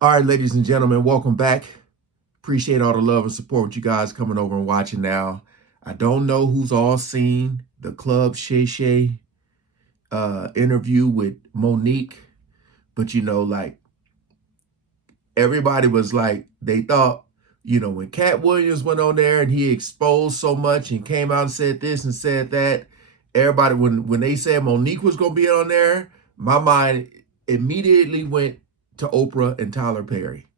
All right, ladies and gentlemen, welcome back. Appreciate all the love and support you guys coming over and watching now. I don't know who's all seen the Club Shay Shay interview with Monique, but like everybody was like, they thought, when Cat Williams went on there and he exposed so much and came out and said this and said that, everybody, when they said Monique was going to be on there, my mind immediately went to Oprah and Tyler Perry.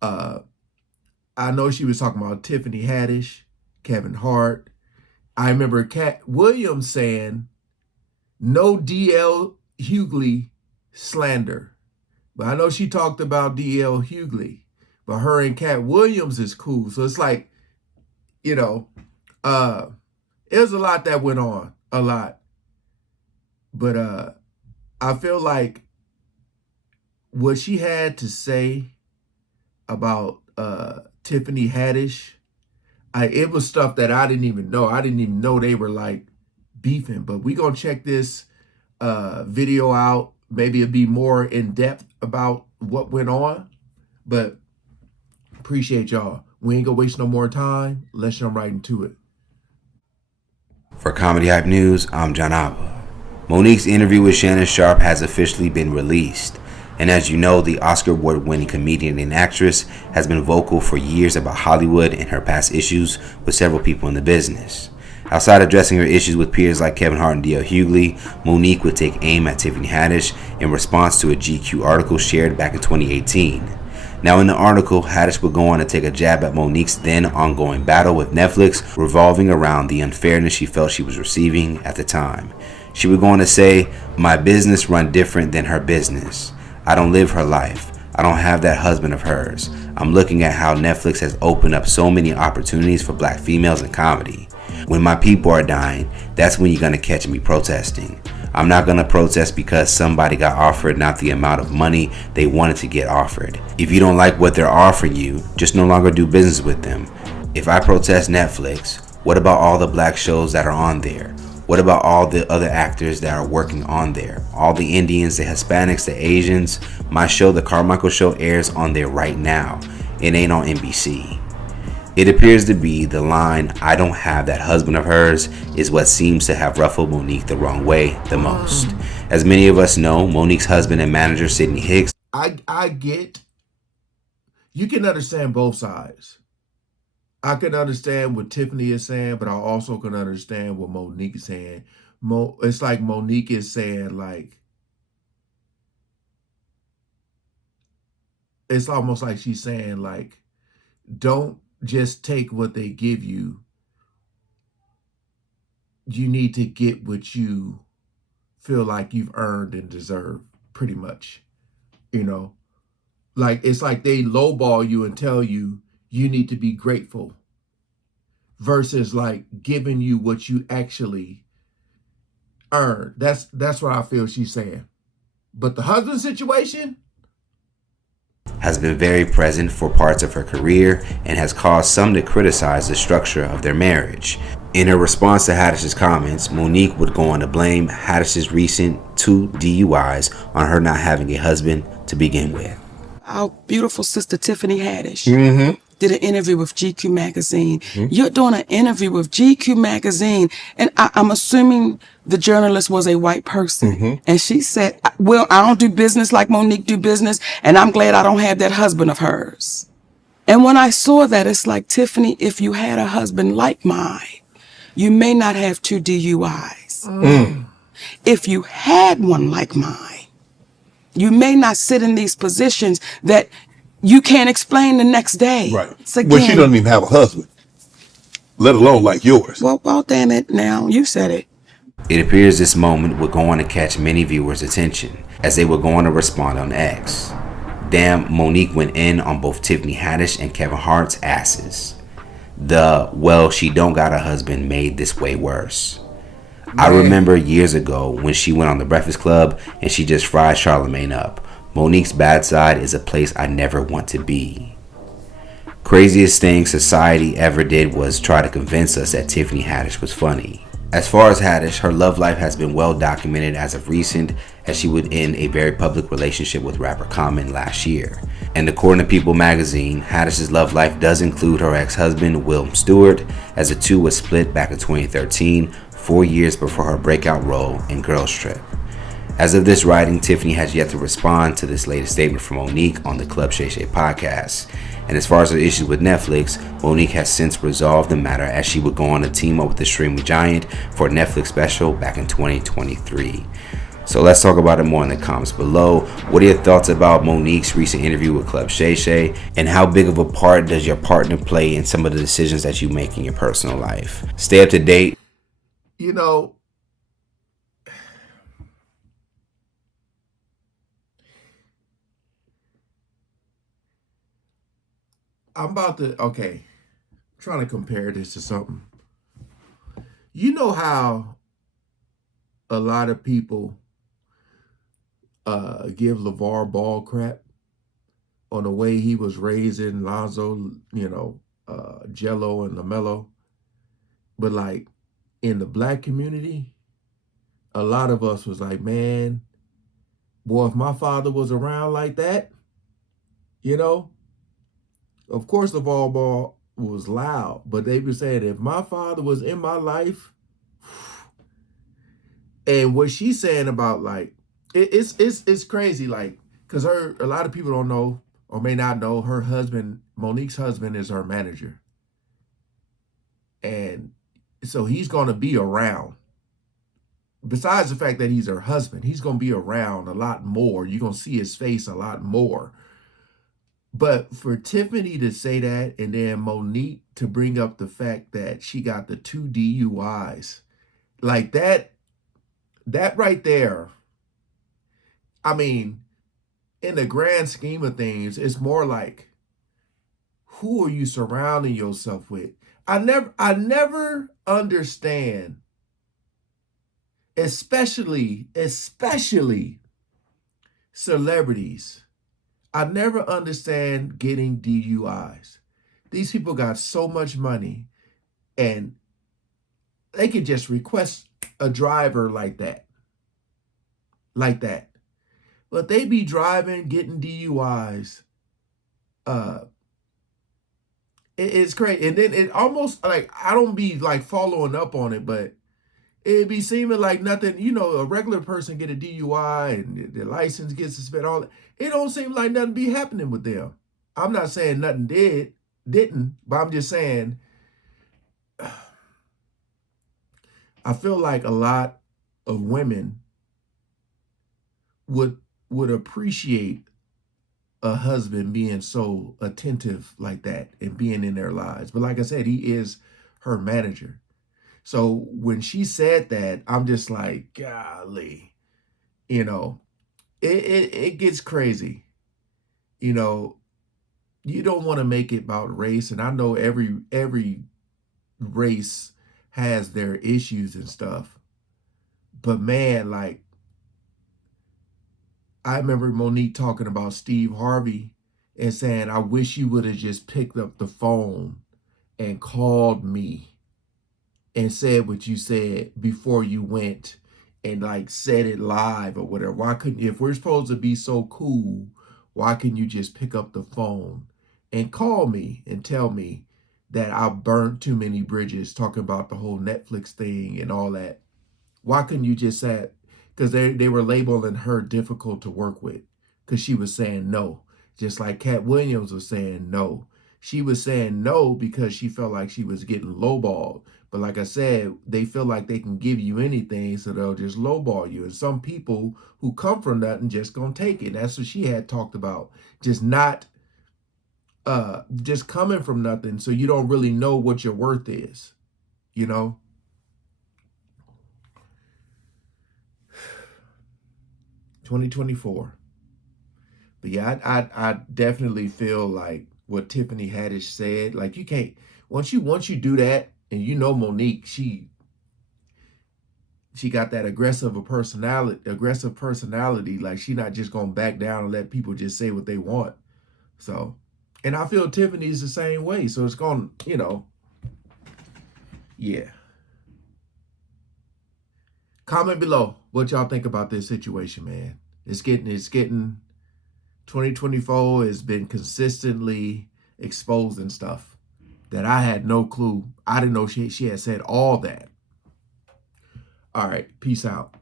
I know she was talking about Tiffany Haddish, Kevin Hart. I remember Cat Williams saying, no DL Hughley slander. But I know she talked about DL Hughley. But her and Cat Williams is cool. So it's like, it was a lot that went on. A lot. But I feel like what she had to say about Tiffany Haddish, it was stuff that I didn't even know. I didn't even know they were like beefing. But we gonna check this video out. Maybe it'll be more in depth about what went on. But appreciate y'all. We ain't gonna waste no more time. Let's jump right into it. For Comedy Hype News, I'm John Abba. Monique's interview with Shannon Sharpe has officially been released. And as you know, the Oscar award-winning comedian and actress has been vocal for years about Hollywood and her past issues with several people in the business. Outside addressing her issues with peers like Kevin Hart and D.L. Hughley, Monique would take aim at Tiffany Haddish in response to a GQ article shared back in 2018. Now in the article, Haddish would go on to take a jab at Monique's then ongoing battle with Netflix, revolving around the unfairness she felt she was receiving at the time. She would go on to say, "My business run different than her business. I don't live her life. I don't have that husband of hers. I'm looking at how Netflix has opened up so many opportunities for black females in comedy. When my people are dying, that's when you're going to catch me protesting. I'm not going to protest because somebody got offered not the amount of money they wanted to get offered. If you don't like what they're offering you, just no longer do business with them. If I protest Netflix, what about all the black shows that are on there? What about all the other actors that are working on there? All the Indians, the Hispanics, the Asians. My show, The Carmichael Show, airs on there right now. It ain't on NBC. It appears to be the line, I don't have that husband of hers, is what seems to have ruffled Monique the wrong way the most. As many of us know, Monique's husband and manager, Sidney Hicks. I get, you can understand both sides. I can understand what Tiffany is saying, but I also can understand what Monique is saying. It's like Monique is saying, like, it's almost like she's saying, like, don't just take what they give you. You need to get what you feel like you've earned and deserve, pretty much. Like, it's like they lowball you and tell you you need to be grateful versus like giving you what you actually earned. That's what I feel she's saying. But the husband situation has been very present for parts of her career and has caused some to criticize the structure of their marriage. In her response to Haddish's comments, Monique would go on to blame Haddish's recent 2 DUIs on her not having a husband to begin with. Our beautiful sister Tiffany Haddish did an interview with GQ magazine. You're doing an interview with GQ magazine, and I'm assuming the journalist was a white person. And she said, well, I don't do business like Monique do business, and I'm glad I don't have that husband of hers. And when I saw that, it's like, Tiffany, if you had a husband like mine, you may not have 2 DUIs. If you had one like mine, you may not sit in these positions that you can't explain the next day. Right. Well, she doesn't even have a husband, let alone like yours. Well, damn it now. You said it. It appears this moment would go on to catch many viewers' attention as they would go on to respond on X. Damn, Monique went in on both Tiffany Haddish and Kevin Hart's asses. The, well, she don't got a husband made this way worse. I remember years ago when she went on The Breakfast Club and she just fried Charlemagne up. Monique's bad side is a place I never want to be. Craziest thing society ever did was try to convince us that Tiffany Haddish was funny. As far as Haddish, her love life has been well documented as of recent, as she would end a very public relationship with rapper Common last year. And according to People magazine, Haddish's love life does include her ex-husband, Will Stewart, as the two was split back in 2013, 4 years before her breakout role in Girls Trip. As of this writing, Tiffany has yet to respond to this latest statement from Monique on the Club Shay Shay podcast. And as far as her issues with Netflix, Monique has since resolved the matter, as she would go on to team up with the streaming giant for a Netflix special back in 2023. So let's talk about it more in the comments below. What are your thoughts about Monique's recent interview with Club Shay Shay? And how big of a part does your partner play in some of the decisions that you make in your personal life? Stay up to date. You know, trying to compare this to something. You know how a lot of people give LeVar Ball crap on the way he was raising Lonzo, Jello and LaMelo. But like in the black community, a lot of us was like, man, boy, if my father was around like that, of course LeVar Ball was loud, but they were saying if my father was in my life, and what she's saying about like it's crazy, like, because a lot of people don't know or may not know her husband, Monique's husband, is her manager, and so he's gonna be around. Besides the fact that he's her husband, he's gonna be around a lot more. You're gonna see his face a lot more. But for Tiffany to say that, and then Monique to bring up the fact that she got the 2 DUIs, like that right there, I mean, in the grand scheme of things, it's more like, who are you surrounding yourself with? I never understand, especially celebrities. I never understand getting DUIs. These people got so much money and they could just request a driver like that. But they be driving, getting DUIs. It's crazy. And then it almost like, I don't be like following up on it, but it be seeming like nothing, a regular person get a DUI and their license gets suspended, all that. It don't seem like nothing be happening with them. I'm not saying nothing didn't, but I'm just saying, I feel like a lot of women would appreciate a husband being so attentive like that and being in their lives. But like I said, he is her manager. So when she said that, I'm just like, golly, it gets crazy. You don't want to make it about race. And I know every race has their issues and stuff. But man, like, I remember Monique talking about Steve Harvey and saying, I wish you would have just picked up the phone and called me and said what you said before you went and like said it live or whatever. Why couldn't you, if we're supposed to be so cool, why couldn't you just pick up the phone and call me and tell me that I burned too many bridges, talking about the whole Netflix thing and all that? Why couldn't you just say, because they were labeling her difficult to work with because she was saying no, just like Cat Williams was saying no. She was saying no because she felt like she was getting lowballed. But like I said, they feel like they can give you anything, so they'll just lowball you. And some people who come from nothing just gonna take it. That's what she had talked about. Just coming from nothing, so you don't really know what your worth is, 2024. But yeah, I definitely feel like what Tiffany Haddish said, like, you can't, once you do that, and Monique, she got that aggressive personality, like she not just gonna back down and let people just say what they want. So, and I feel Tiffany's the same way. So it's gonna, yeah. Comment below what y'all think about this situation, man. It's getting 2024 has been consistently exposing stuff that I had no clue. I didn't know she had said all that. All right, peace out.